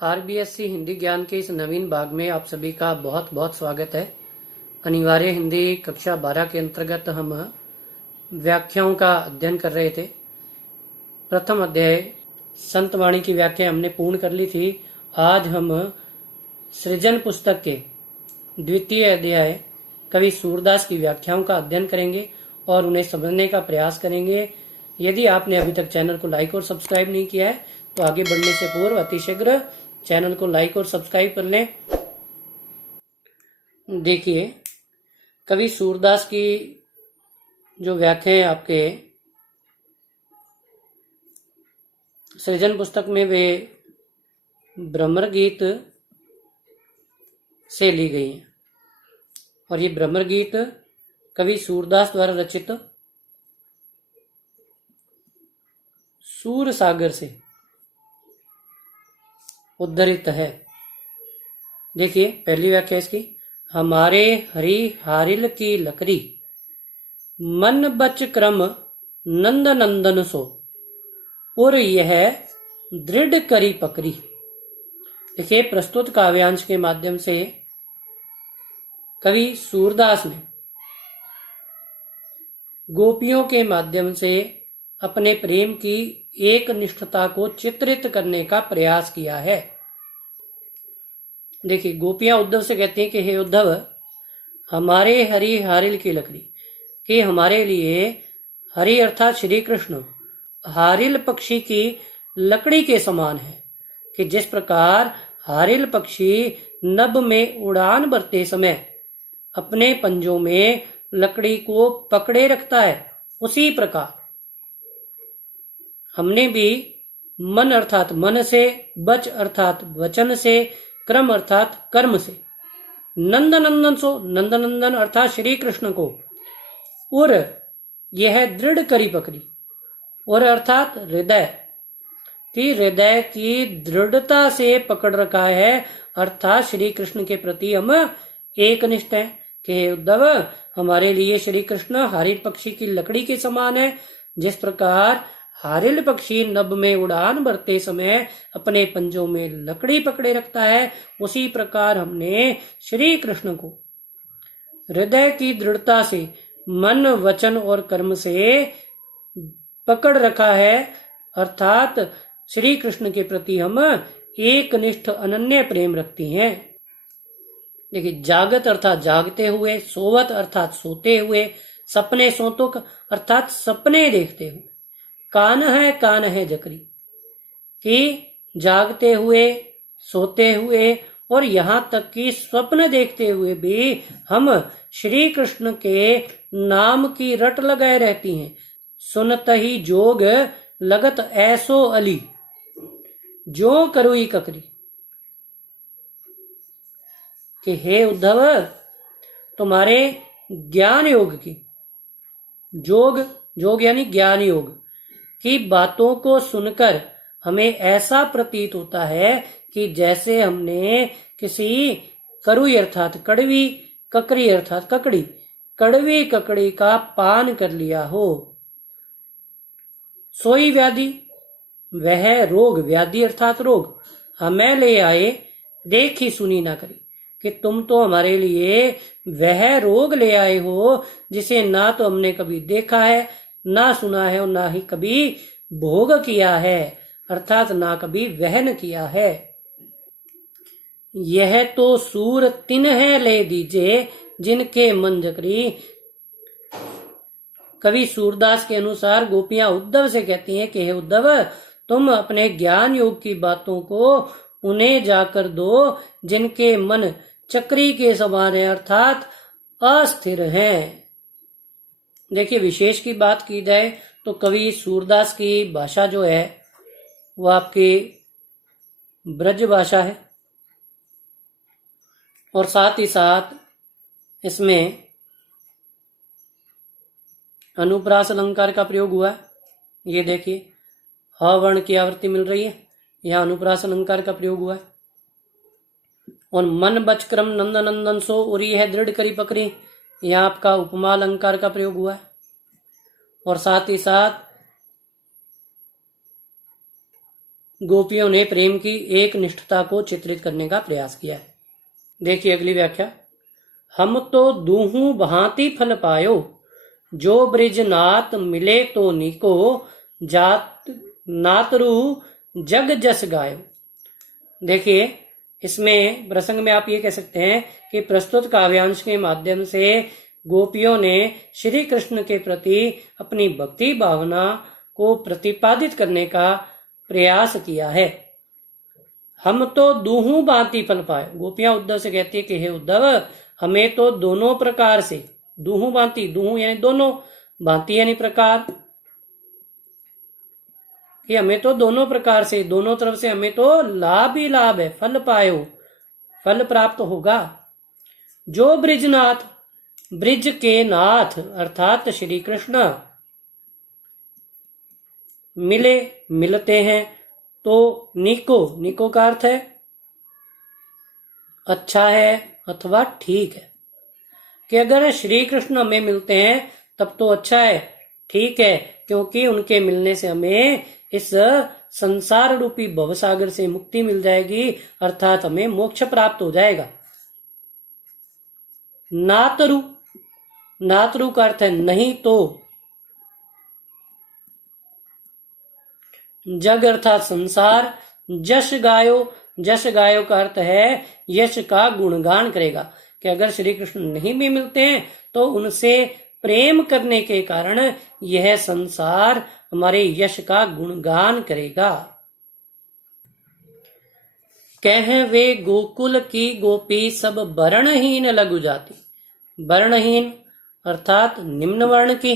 RBSC Hindi ज्ञान के इस नवीन भाग में आप सभी का बहुत बहुत स्वागत है। अनिवार्य हिंदी कक्षा 12 के अंतर्गत हम व्याख्याओं का अध्ययन कर रहे थे। प्रथम अध्याय संतवाणी की व्याख्या हमने पूर्ण कर ली थी। आज हम सृजन पुस्तक के द्वितीय अध्याय कवि सूरदास की व्याख्याओं का अध्ययन करेंगे और उन्हें समझने का प्रयास करेंगे। यदि आपने अभी तक चैनल को लाइक और सब्सक्राइब नहीं किया है तो आगे बढ़ने से पूर्व अतिशीघ्र चैनल को लाइक और सब्सक्राइब कर लें। देखिए, कवि सूरदास की जो व्याख्या है आपके सृजन पुस्तक में वे भ्रमर गीत से ली गई हैं और ये भ्रमर गीत कवि सूरदास द्वारा रचित सूर सागर से उद्धृत है। देखिए, पहली व्याख्या इसकी, हमारे हरि हारिल की लकड़ी मन बच क्रम नंद नंदन सो और यह दृढ़ करी पकड़ी। देखिए, प्रस्तुत काव्यांश के माध्यम से कवि सूरदास ने गोपियों के माध्यम से अपने प्रेम की एक निष्ठता को चित्रित करने का प्रयास किया है। देखिए, गोपियां उद्धव से कहती हैं कि हे उद्धव, हमारे हरि हारिल की लकड़ी, कि हमारे लिए हरि अर्थात श्री कृष्ण हारिल पक्षी की लकड़ी के समान है। कि जिस प्रकार हारिल पक्षी नभ में उड़ान भरते समय अपने पंजों में लकड़ी को पकड़े रखता है, उसी प्रकार हमने भी मन अर्थात मन से, बच अर्थात वचन से, क्रम अर्थात कर्म से, नंद नंदन सो नंद नंदन अर्थात श्री कृष्ण को, और यह दृढ़ करी पकड़ी, और अर्थात हृदय की हृदय की दृढ़ता से पकड़ रखा है। अर्थात श्री कृष्ण के प्रति हम एकनिष्ठ हैं। कि उद्धव, हमारे लिए श्री कृष्ण हारिल पक्षी की लकड़ी के समान है। जिस प्रकार हारिल पक्षी नभ में उड़ान भरते समय अपने पंजों में लकड़ी पकड़े रखता है, उसी प्रकार हमने श्री कृष्ण को हृदय की दृढ़ता से मन, वचन और कर्म से पकड़ रखा है। अर्थात श्री कृष्ण के प्रति हम एकनिष्ठ अनन्य प्रेम रखती हैं। देखिए, जागत अर्थात जागते हुए, सोवत अर्थात सोते हुए, सपने सोतुक अर्थात सपने देखते हुए, कान है जकरी, कि जागते हुए, सोते हुए और यहाँ तक कि स्वप्न देखते हुए भी हम श्री कृष्ण के नाम की रट लगाए रहती हैं। सुनत ही जोग लगत ऐसो अली, जो करुई ककरी। कि हे उद्धव, तुम्हारे ज्ञान योग की, जोग यानी ज्ञान योग की बातों को सुनकर हमें ऐसा प्रतीत होता है कि जैसे हमने किसी करुई अर्थात कड़वी, ककरी अर्थात ककड़ी, कड़वी ककड़ी का पान कर लिया हो। सोई व्याधि, वह रोग, व्याधि अर्थात रोग, हमें ले आए देखी सुनी ना करी। कि तुम तो हमारे लिए वह रोग ले आए हो जिसे ना तो हमने कभी देखा है, ना सुना है और ना ही कभी भोग किया है, अर्थात ना कभी वहन किया है। यह तो सूर तिन है ले दीजिए जिनके मन जकरी। कवि सूरदास के अनुसार गोपियां उद्धव से कहती हैं कि हे उद्धव, तुम अपने ज्ञान योग की बातों को उन्हें जाकर दो जिनके मन चक्री के समान है, अर्थात अस्थिर हैं। देखिए, विशेष की बात की जाए तो कवि सूरदास की भाषा जो है वो आपकी ब्रज भाषा है और साथ ही साथ इसमें अनुप्रास अलंकार का प्रयोग हुआ है। ये देखिए, ह वर्ण की आवृत्ति मिल रही है, यहाँ अनुप्रास अलंकार का प्रयोग हुआ है। और मन बच क्रम नंद नंदन सो और यह दृढ़ करी पकड़ी, यहाँ आपका उपमा अलंकार का प्रयोग हुआ है। और साथ ही साथ गोपियों ने प्रेम की एक निष्ठता को चित्रित करने का प्रयास किया है। देखिए अगली व्याख्या। हम तो दूहू भांति फल पायो, जो ब्रिज नात मिले तो नीको, जात नातरु जग जस गायो। देखिए इसमें प्रसंग में आप ये कह सकते हैं कि प्रस्तुत काव्यांश के माध्यम से गोपियों ने श्री कृष्ण के प्रति अपनी भक्ति भावना को प्रतिपादित करने का प्रयास किया है। हम तो दूहू भांति फल पाए। गोपियां उद्धव से कहती है कि हे उद्धव, हमें तो दोनों प्रकार से, दूहू भांति, दूहू यानी दोनों, भांति यानी प्रकार, कि हमें तो दोनों प्रकार से, दोनों तरफ से हमें तो लाभ ही लाभ है, फल पायो, फल प्राप्त होगा। जो ब्रिजनाथ, ब्रिज के नाथ अर्थात श्री कृष्ण मिले, मिलते हैं, तो निको, निको का अर्थ है अच्छा है अथवा ठीक है, कि अगर श्री कृष्ण हमें मिलते हैं तब तो अच्छा है, ठीक है, क्योंकि उनके मिलने से हमें इस संसार रूपी भवसागर से मुक्ति मिल जाएगी, अर्थात हमें मोक्ष प्राप्त हो जाएगा। नातरु, नातरु का अर्थ है नहीं तो, जग अर्थात संसार, जश गायो, जश गायो का अर्थ है यश का गुणगान करेगा, कि अगर श्री कृष्ण नहीं भी मिलते हैं तो उनसे प्रेम करने के कारण यह संसार हमारे यश का गुणगान करेगा। कह वे गोकुल की गोपी सब वर्णहीन लघु जाति, वर्णहीन अर्थात निम्न वर्ण की,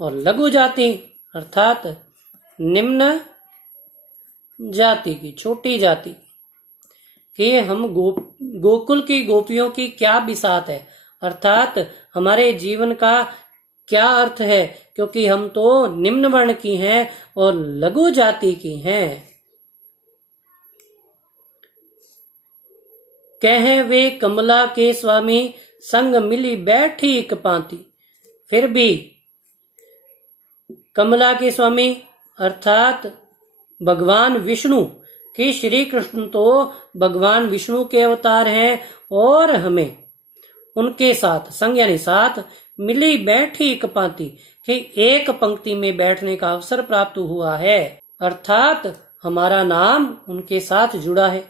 और लघु जाति अर्थात निम्न जाति की, छोटी जाति, कि हम गोकुल की गोपियों की क्या बिसात है, अर्थात हमारे जीवन का क्या अर्थ है, क्योंकि हम तो निम्न वर्ण की हैं और लघु जाति की हैं। कह वे कमला के स्वामी संग मिली बैठी एक पांति, फिर भी कमला के स्वामी अर्थात भगवान विष्णु, कि श्री कृष्ण तो भगवान विष्णु के अवतार हैं और हमें उनके साथ, संग यानी साथ, मिली बैठी एक पांति, कि एक पंक्ति में बैठने का अवसर प्राप्त हुआ है, अर्थात हमारा नाम उनके साथ जुड़ा है।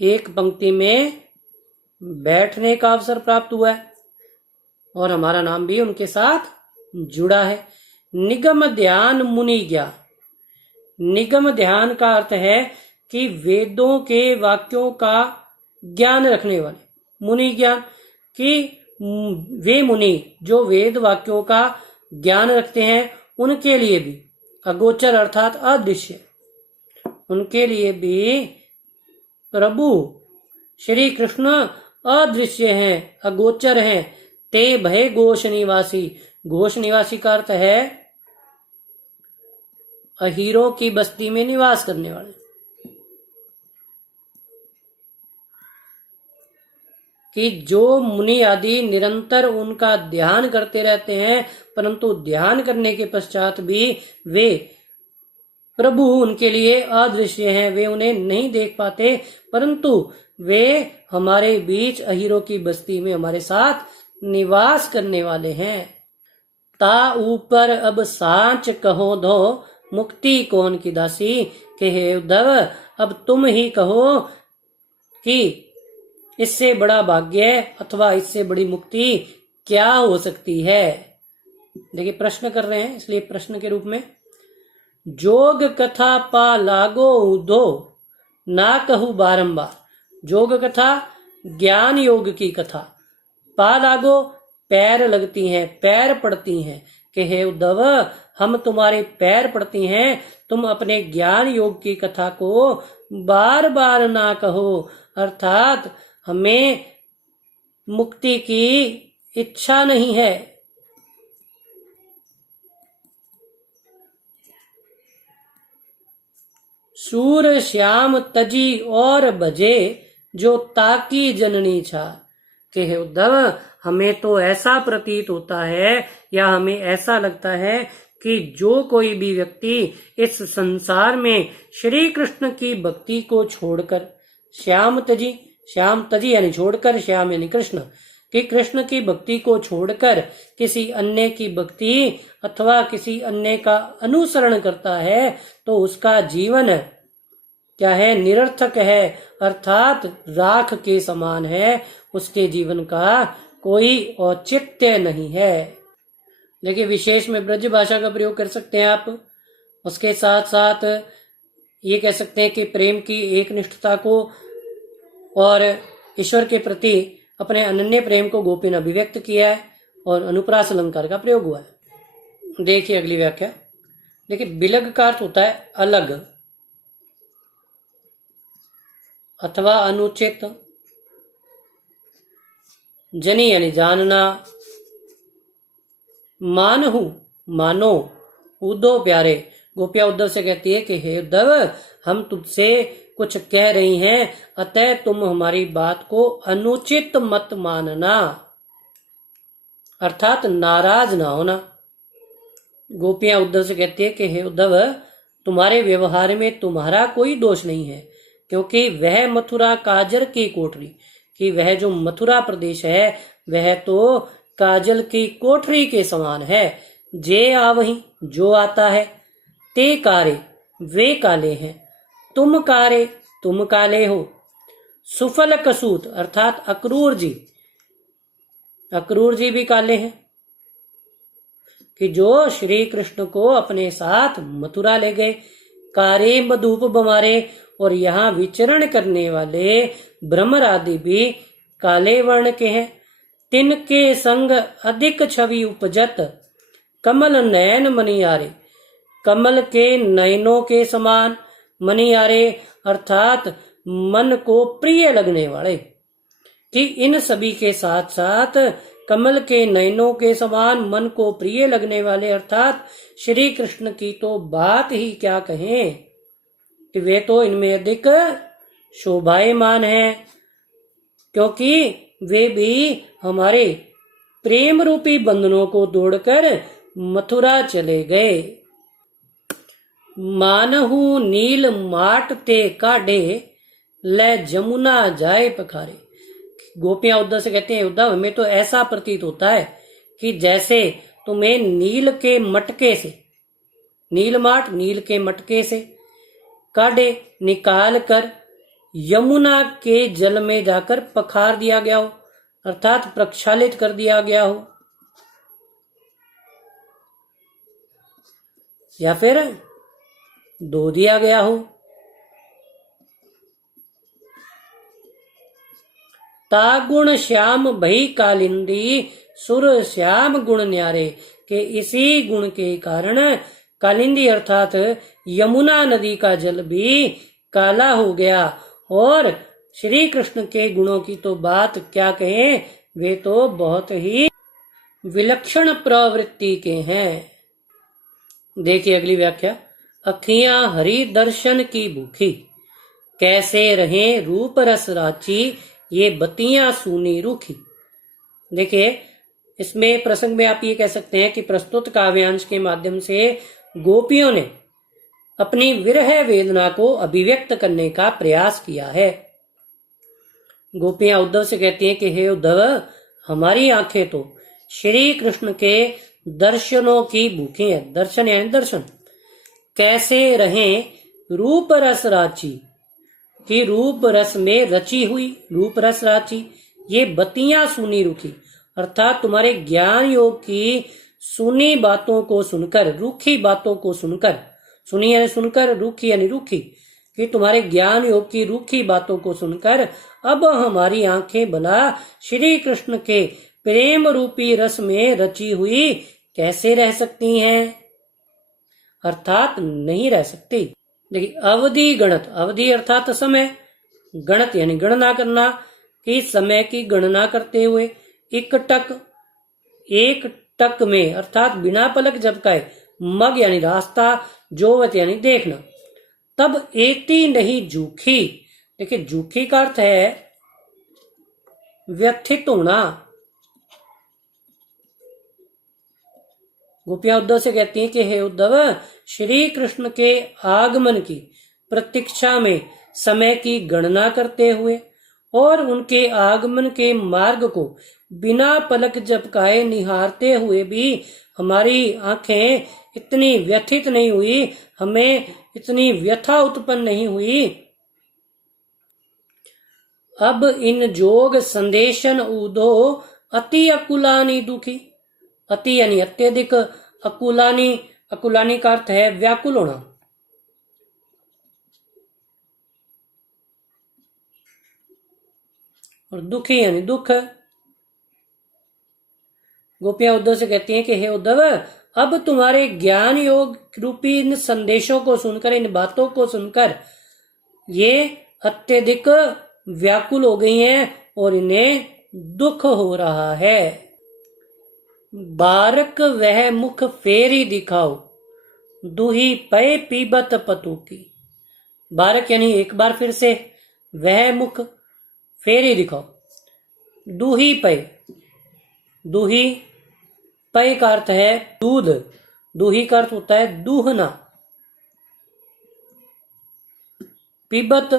एक पंक्ति में बैठने का अवसर प्राप्त हुआ है और हमारा नाम भी उनके साथ जुड़ा है। निगम ध्यान मुनि ज्ञान, निगम ध्यान का अर्थ है कि वेदों के वाक्यों का ज्ञान रखने वाले, मुनि ज्ञान, कि वे मुनि जो वेद वाक्यों का ज्ञान रखते हैं उनके लिए भी, अगोचर अर्थात अदृश्य, उनके लिए भी प्रभु श्री कृष्ण अदृश्य हैं, अगोचर हैं। ते भय घोष निवासी, घोष निवासी का अर्थ है अहीरों की बस्ती में निवास करने वाले, कि जो मुनि आदि निरंतर उनका ध्यान करते रहते हैं, परंतु ध्यान करने के पश्चात भी वे प्रभु उनके लिए अदृश्य हैं, वे उन्हें नहीं देख पाते, परंतु वे हमारे बीच अहीरों की बस्ती में हमारे साथ निवास करने वाले हैं। ता ऊपर अब सांच कहो दो, मुक्ति कौन की दासी, के हे उद्धव अब तुम ही कहो कि इससे बड़ा भाग्य अथवा इससे बड़ी मुक्ति क्या हो सकती है। देखिए प्रश्न कर रहे हैं, इसलिए प्रश्न के रूप में, जोग कथा पा लागो उदो ना कहू बारंबार, जोग कथा ज्ञान योग की कथा, पा लागो पैर लगती हैं, पैर पड़ती हैं, कि हे उद्धव हम तुम्हारे पैर पड़ती हैं, तुम अपने ज्ञान योग की कथा को बार बार ना कहो, अर्थात हमें मुक्ति की इच्छा नहीं है। सूर श्याम तजी और बजे, जो ताकी जननी छा, कि हे उद्धव, हमें तो ऐसा प्रतीत होता है या हमें ऐसा लगता है कि जो कोई भी व्यक्ति इस संसार में श्री कृष्ण की भक्ति को छोड़कर, श्याम तजी यानी छोड़कर, श्याम यानी कृष्ण, कि कृष्ण की भक्ति को छोड़कर किसी अन्य की भक्ति अथवा किसी अन्य का अनुसरण करता है तो उसका जीवन क्या है? निरर्थक है, अर्थात राख के समान है। उसके जीवन का कोई औचित्य नहीं है। देखिए, विशेष में ब्रज भाषा का प्रयोग कर सकते हैं आप। उसके साथ साथ ये कह सकते हैं कि प्रेम की एक निष्ठता को और ईश्वर के प्रति अपने अनन्य प्रेम को गोपी ने अभिव्यक्त किया है और अनुप्रास अलंकार का प्रयोग हुआ है। देखिए अगली व्याख्या। देखिए, बिलग का अर्थ होता है अलग अथवा अनुचित, जनी यानी जानना, मानहु मानो, उद्धव प्यारे, गोपिया उद्धव से कहती है कि हे उद्धव, हम तुझसे कुछ कह रही हैं, अतः तुम हमारी बात को अनुचित मत मानना, अर्थात नाराज ना होना। गोपियां उद्धव से कहती है कि हे उद्धव, तुम्हारे व्यवहार में तुम्हारा कोई दोष नहीं है, क्योंकि वह मथुरा काजर की कोठरी, कि वह जो मथुरा प्रदेश है वह तो काजल की कोठरी के समान है। जे आवही, जो आता है, ते कारे, वे काले हैं, तुम कारे, तुम काले हो, सुफल कसूत अर्थात अक्रूर जी भी काले हैं, कि जो श्री कृष्ण को अपने साथ मथुरा ले गए। कारे मधुप बमारे, और यहाँ विचरण करने वाले भ्रमर आदि भी काले वर्ण के हैं। तिनके संग अधिक छवि उपजत, कमल नयन मनियारे, कमल के नयनों के समान, मनियारे अर्थात मन को प्रिय लगने वाले, कि इन सभी के साथ साथ कमल के नयनों के समान मन को प्रिय लगने वाले अर्थात श्री कृष्ण की तो बात ही क्या कहें, कि वे तो इनमें अधिक शोभायमान हैं, क्योंकि वे भी हमारे प्रेम रूपी बंधनों को तोड़कर मथुरा चले गए। मानहु नील माट ते काढ़े, ले जमुना जाए पखारे। गोपियां उद्धव से कहते हैं, उद्धव, हमें तो ऐसा प्रतीत होता है कि जैसे तुम्हें नील के मटके से, नील माट नील के मटके से काढ़े निकाल कर यमुना के जल में जाकर पखार दिया गया हो, अर्थात प्रक्षालित कर दिया गया हो, या फिर धो दिया गया हो। तागुण श्याम भई कालिंदी, सुर श्याम गुण न्यारे, के इसी गुण के कारण कालिंदी अर्थात यमुना नदी का जल भी काला हो गया। और श्री कृष्ण के गुणों की तो बात क्या कहें, वे तो बहुत ही विलक्षण प्रवृत्ति के हैं। देखिए अगली व्याख्या। अखियां हरि दर्शन की भूखी, कैसे रहें रूप रस राची, ये बतियां सूनी रूखी। देखिए, इसमें प्रसंग में आप ये कह सकते हैं कि प्रस्तुत काव्यांश के माध्यम से गोपियों ने अपनी विरह वेदना को अभिव्यक्त करने का प्रयास किया है। गोपियां उद्धव से कहती हैं कि हे उद्धव, हमारी आंखें तो श्री कृष्ण के दर्शनों की भूखी हैं। दर्शन यानी दर्शन। कैसे रहें रूप रस राची, कि रूप रस में रची हुई, रूप रस राची, ये बतियां सुनी रूखी, अर्थात तुम्हारे ज्ञान योग की सुनी बातों को सुनकर, रूखी बातों को सुनकर, सुनी यानी सुनकर, रूखी यानी रूखी, कि तुम्हारे ज्ञान योग की रूखी बातों को सुनकर अब हमारी आंखें भला श्री कृष्ण के प्रेम रूपी रस में रची हुई कैसे रह सकती हैं, अर्थात नहीं रह सकती। देखिए, अवधि गणत, अवधि अर्थात समय, गणत यानी गणना करना, कि समय की गणना करते हुए एक टक में अर्थात बिना पलक झपकाए, मग यानी रास्ता, जोवत यानी देखना, तब एती नहीं जूखी। देखिए, जूखी का अर्थ है व्यथित होना। गोपियां उद्धव से कहती हैं कि हे उद्धव, श्री कृष्ण के आगमन की प्रतीक्षा में समय की गणना करते हुए और उनके आगमन के मार्ग को बिना पलक झपकाए निहारते हुए भी हमारी आंखें इतनी व्यथित नहीं हुई, हमें इतनी व्यथा उत्पन्न नहीं हुई। अब इन जोग संदेशन उदो अति अकुलानी दुखी। अति यानी अत्यधिक, अकुलानी, अकुलानी का अर्थ है व्याकुल होना। और दुखी यानी दुख। गोपियां उद्धव से कहती हैं कि हे उद्धव, अब तुम्हारे ज्ञान योग रूपी इन संदेशों को सुनकर, इन बातों को सुनकर ये अत्यधिक व्याकुल हो गई हैं और इन्हें दुख हो रहा है। बारक वह मुख फेरी दिखाओ, दुही पय पीबत पतु की। बारक यानी एक बार फिर से, वह मुख फेरी दिखाओ। दूही पय, दूही पय का अर्थ है दूध, दूही का अर्थ होता है दूहना। पीबत,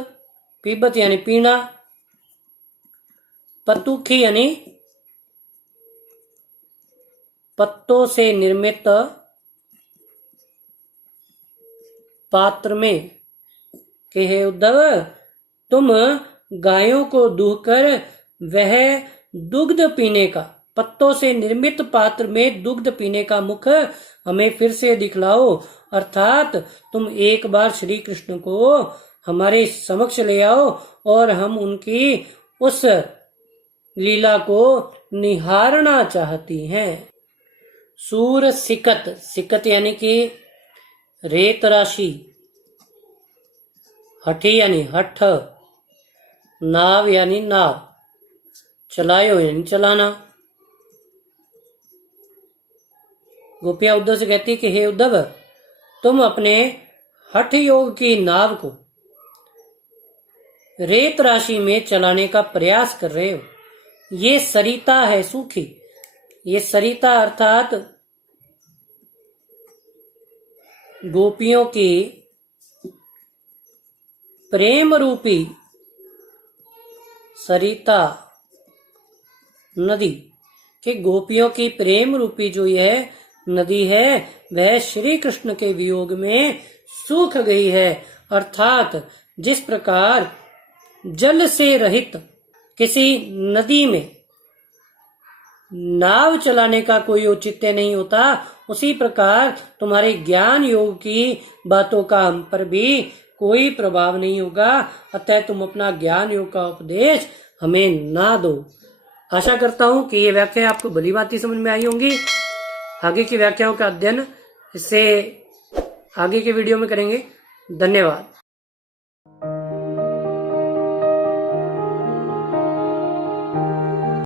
पीबत यानी पीना। पतुखी यानी पत्तों से निर्मित पात्र में। कि हे उद्धव, तुम गायों को दूहकर वह दुग्ध पीने का, पत्तों से निर्मित पात्र में दुग्ध पीने का मुख हमें फिर से दिखलाओ। अर्थात तुम एक बार श्री कृष्ण को हमारे समक्ष ले आओ और हम उनकी उस लीला को निहारना चाहती हैं। सूर सिकत, सिकत यानी कि रेत राशि। हठी यानी हठ। नाव यानी नाव। चलायो यानी चलाना। गोपियां उद्धव से कहती कि हे उद्धव, तुम अपने हठ योग की नाव को रेत राशि में चलाने का प्रयास कर रहे हो। ये सरिता है सूखी। ये सरिता अर्थात गोपियों की प्रेम रूपी सरिता नदी, कि गोपियों की प्रेम रूपी जो यह नदी है वह श्री कृष्ण के वियोग में सूख गई है। अर्थात जिस प्रकार जल से रहित किसी नदी में नाव चलाने का कोई औचित्य नहीं होता, उसी प्रकार तुम्हारे ज्ञान योग की बातों का हम पर भी कोई प्रभाव नहीं होगा। अतः तुम अपना ज्ञान योग का उपदेश हमें ना दो। आशा करता हूं कि ये व्याख्या आपको भली भांति समझ में आई होंगी। आगे की व्याख्याओं का अध्ययन इससे आगे के वीडियो में करेंगे। धन्यवाद।